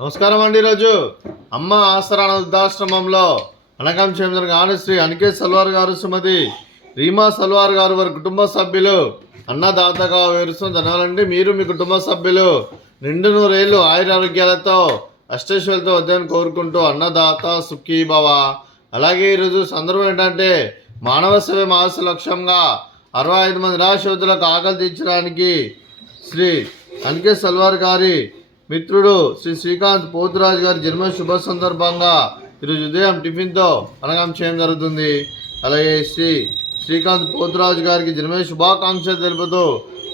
నమస్కారం అండి. ఈరోజు అమ్మ ఆసరా వృద్ధాశ్రమంలో అనగం చేమర్ గారు శ్రీ అనికేత్ సల్వార్ గారు, శ్రీమతి రీమా సల్వార్ గారు వారి కుటుంబ సభ్యులు అన్నదాతగా వివరిస్తున్న ధన్యవాదాలండి. మీరు మీ కుటుంబ సభ్యులు నిండు నూరేళ్లు ఆయురారోగ్యాలతో అష్టైశ్వర్యాలతో వద్దని కోరుకుంటూ అన్నదాత సుఖీ భవ. అలాగే ఈరోజు సందర్భం ఏంటంటే మానవ సేవ మాస లక్ష్యంగా 65 మంది నిరాశ్రతులకు ఆకలి తీర్చడానికి శ్రీ అనికేత్ సల్వార్ గారి మిత్రుడు శ్రీ శ్రీకాంత్ పోతురాజు గారి జన్మ శుభ సందర్భంగా ఈరోజు ఉదయం టిఫిన్తో అనగం చేయడం జరుగుతుంది. అలాగే శ్రీకాంత్ పోతురాజు గారికి జన్మ శుభాకాంక్షలు తెలుపుతూ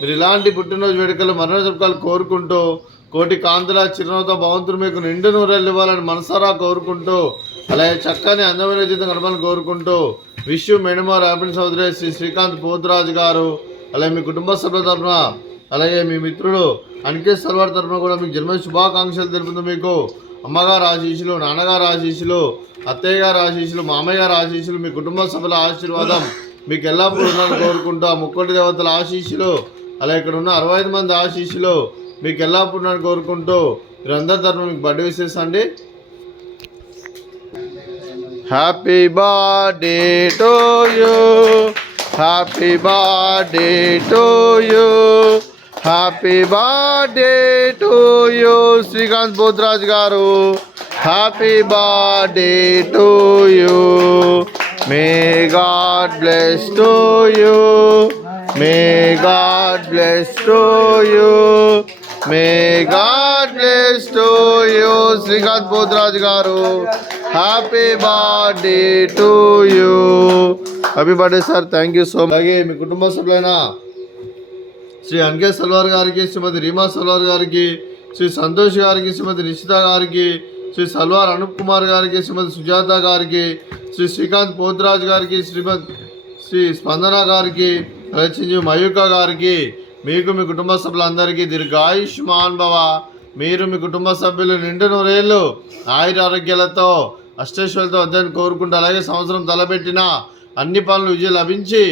మీరు ఇలాంటి పుట్టినరోజు వేడుకలు మరణ జరుపుకలు కోరుకుంటూ కోటి కాంతుల చిరునవ్వుతో భగవంతుడు మీకు నిండు నూరేళ్ళు ఇవ్వాలని మనసారా కోరుకుంటూ అలాగే చక్కని అందమైన జీవితం గడపాలని కోరుకుంటూ విష్ మెనీ మోర్ హ్యాపీనెస్ సోదరి శ్రీ శ్రీకాంత్ పోతురాజు గారు, అలాగే మీ కుటుంబ సభ్యుల తరఫున, అలాగే మీ మిత్రుడు అనికేత్ సల్వార్ తరఫున కూడా మీకు జన్మ శుభాకాంక్షలు తెలుపుతూ మీకు అమ్మగారు ఆశీస్సులు, నాన్నగారు ఆశీస్సులు, అత్తయ్య గారు ఆశీస్సులు, మామయ్య గారు ఆశీస్సులు, మీ కుటుంబ సభ్యుల ఆశీర్వాదం మీకు ఎల్లప్పుడూ ఉండాలని కోరుకుంటూ ఆ ముక్కోటి దేవతల ఆశీస్సులు, అలా ఇక్కడ ఉన్న 65 మంది ఆశీస్సులు మీకు ఎల్లప్పుడూ ఉండాలని కోరుకుంటూ మీరందరి తరఫున మీకు బర్త్డే విషెస్ అండి. Happy birthday to you, happy birthday to you, happy birthday to you Srikanth Poturaju garu. Happy birthday to you. May God bless to you, may God bless to you, may God bless to you Srikanth Poturaju garu. Happy birthday to you. Happy birthday sir, thank you so much. అలాగే మీ కుటుంబ సభ్యులైన శ్రీ అనికేత్ సల్వార్ గారికి, శ్రీమతి రీమా సల్వార్ గారికి, శ్రీ సంతోష్ గారికి, శ్రీమతి నిషిత గారికి, శ్రీ సల్వార్ అనూప్ కుమార్ గారికి, శ్రీమతి సుజాత గారికి, శ్రీ శ్రీకాంత్ పోతురాజు గారికి, శ్రీ స్పందన గారికి, చిరంజీవి మయూక గారికి, మీకు మీ కుటుంబ సభ్యులందరికీ దీర్ఘాయుష్మాన్ భవ. మీరు మీ కుటుంబ సభ్యులు నిండు నూరేళ్ళు ఆయురారోగ్యాలతో అష్టైశ్వర్యాలతో వద్దని కోరుకుంటూ అలాగే సంవత్సరం తలపెట్టిన అన్ని పనులు విజయం లభించి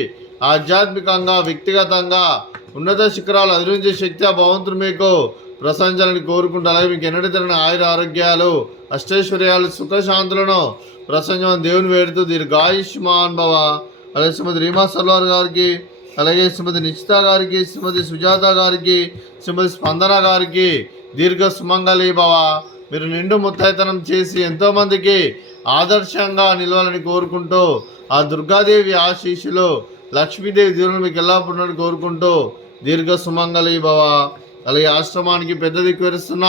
ఆధ్యాత్మికంగా వ్యక్తిగతంగా ఉన్నత శిఖరాలు అధిరోహించే శక్తి ఆ భగవంతుడు మీకు ప్రసంచాలని కోరుకుంటూ అలాగే మీకు ఎన్నడూ తిరిగిన ఆయుర ఆరోగ్యాలు అష్టైశ్వర్యాలు సుఖశాంతులను ప్రసంగం దేవుని వేడుతూ దీర్ఘాయుష్మాన్ భవ. అలాగే శ్రీమతి రీమా సల్వార్ గారికి, అలాగే శ్రీమతి నిషిత గారికి, శ్రీమతి సుజాత గారికి, శ్రీమతి స్పందన గారికి దీర్ఘ సుమంగళి భవ. మీరు నిండు ముత్తైతనం చేసి ఎంతోమందికి ఆదర్శంగా నిలవాలని కోరుకుంటూ ఆ దుర్గాదేవి ఆశీస్సులు, లక్ష్మీదేవి దేవుని మీకు ఎల్లప్పుడూ కోరుకుంటూ దీర్ఘ సుమంగళి భవ. అలాగే ఆశ్రమానికి పెద్ద దిక్కు విరుస్తున్న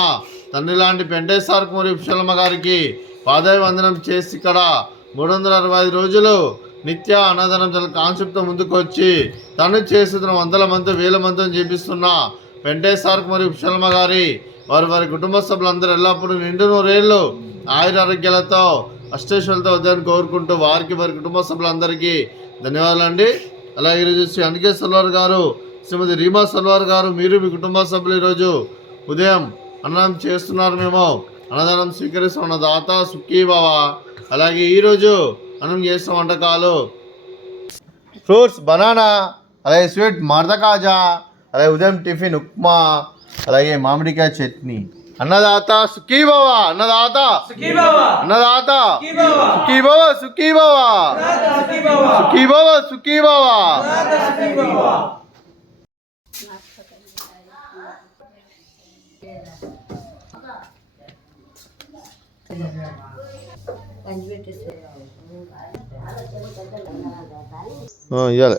తండ్రి లాంటి పెంటేశ్వర కుమారి పుష్పలమ్మ గారికి పాదాభివందనం చేసి ఇక్కడ 365 రోజులు నిత్య అన్నదానం చాలా కాన్సెప్ట్తో ముందుకు వచ్చి తను చేస్తున్న 100 మంది 1000 మందితో చేపిస్తున్న పెంటేశ్వర కుమారి పుష్పలమ్మ గారి వారి కుటుంబ సభ్యులందరూ ఎల్లప్పుడూ నిండు నూరేళ్ళు ఆయురారోగ్యాలతో అష్టైశ్వర్యాలతో వద్దని కోరుకుంటూ వారి కుటుంబ సభ్యులందరికీ ధన్యవాదాలండి. అలాగే ఈరోజు శ్రీ అనికేత్ సల్వార్ గారు, శ్రీమతి రీమా సల్వార్ గారు, మీరు మీ కుటుంబ సభ్యులు ఈరోజు ఉదయం అన్నదానం చేస్తున్నారు. మేము అన్నదానం స్వీకరిస్తున్న దాత సుఖీ భవ. అలాగే ఈరోజు మనం చేస్తున్న వంటకాలు ఫ్రూట్స్ బనానా, అలాగే స్వీట్ మర్ద కాజా, అలాగే ఉదయం టిఫిన్ ఉప్మా, అలాగే మామిడికాయ చట్నీ. అన్నదాత సుఖీ భవ, అన్నదాత అన్నదాత సుఖీ భవ, సుఖీ భవ, సుఖీ భవ, సుఖీ భవ. ఇవ్వాలి